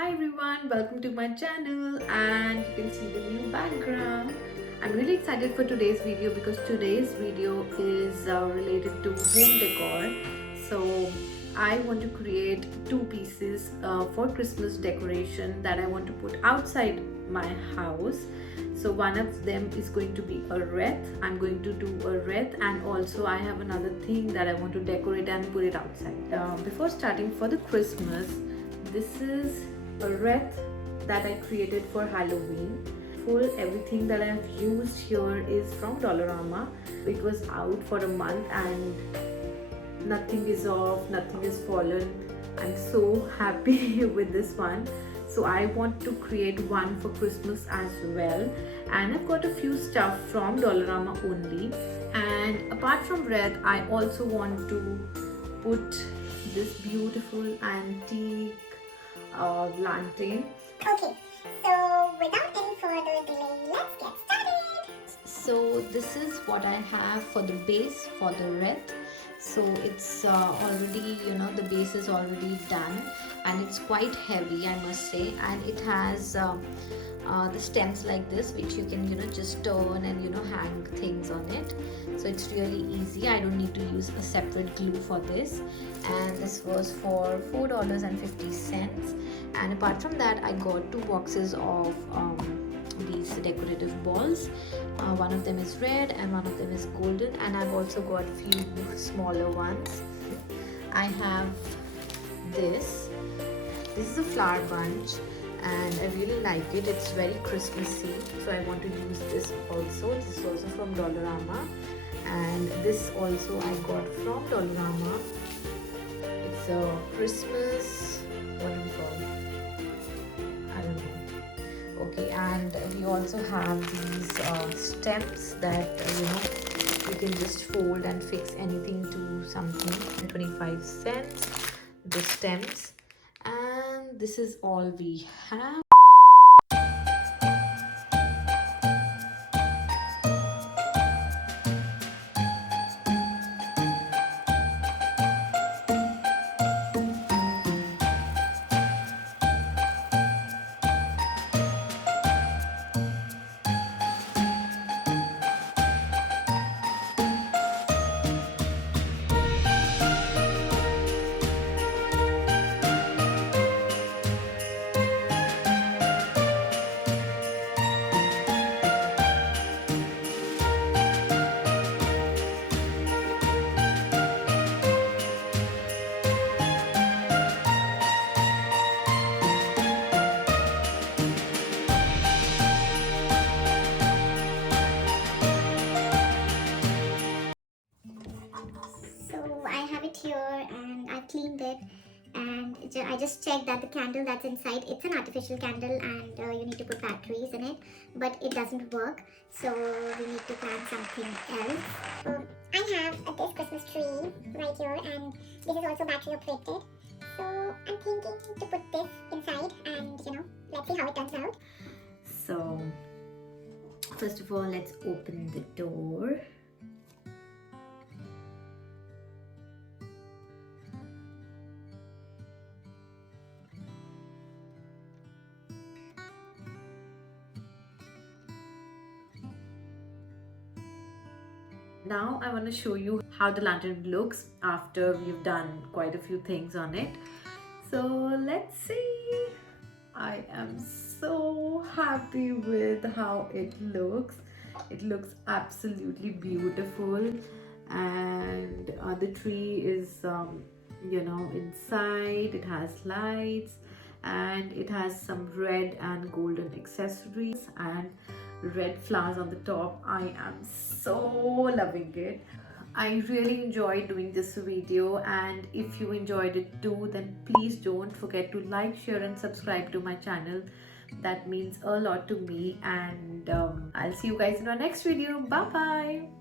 Hi everyone, welcome to my channel, and you can see the new background. I'm really excited for today's video because today's video is related to home decor. So I want to create two pieces for Christmas decoration that I want to put outside my house. So one of them is going to be a wreath. I'm going to do a wreath, and also I have another thing that I want to decorate and put it outside. Before starting for the Christmas, this is a wreath that I created for Halloween. Everything that I've used here is from Dollarama. It was out for a month and nothing is off, nothing is fallen. I'm so happy with this one. So I want to create one for Christmas as well, and I've got a few stuff from Dollarama only. And apart from wreath, I also want to put this beautiful antique lantern. Okay, so without any further delay, let's get started. So this is what I have for the base for the wreath. So it's already, the base is already done, and it's quite heavy, I must say, and it has the stems like this, which you can just turn and hang things on it. So it's really easy. I don't need to use a separate glue for this, and this was for $4.50. And apart from that, I got 2 boxes of these decorative balls. One of them is red and one of them is golden, and I've also got a few smaller ones. I have this is a flower bunch, and I really like it. It's very Christmassy, so I want to use this also. This is also from Dollarama, and this also I got from Dollarama. It's a Christmas, what do we call it? I don't know. Okay, and we also have these stems that you can just fold and fix anything to something. 25 cents, the stems, and this is all we have. So I have it here and I've cleaned it, and I just checked that the candle that's inside, it's an artificial candle, and you need to put batteries in it, but it doesn't work, so we need to plan something else. I have this Christmas tree right here, and this is also battery operated. So I'm thinking to put this inside, and let's see how it turns out. So first of all, let's open the door. Now I want to show you how the lantern looks after we've done quite a few things on it. So let's see. I am so happy with how it looks. It looks absolutely beautiful, and the tree is inside. It has lights, and it has some red and golden accessories and red flowers on the top. I am so loving it. I really enjoyed doing this video, and if you enjoyed it too, then please don't forget to like, share and subscribe to my channel. That means a lot to me, and I'll see you guys in our next video. Bye bye.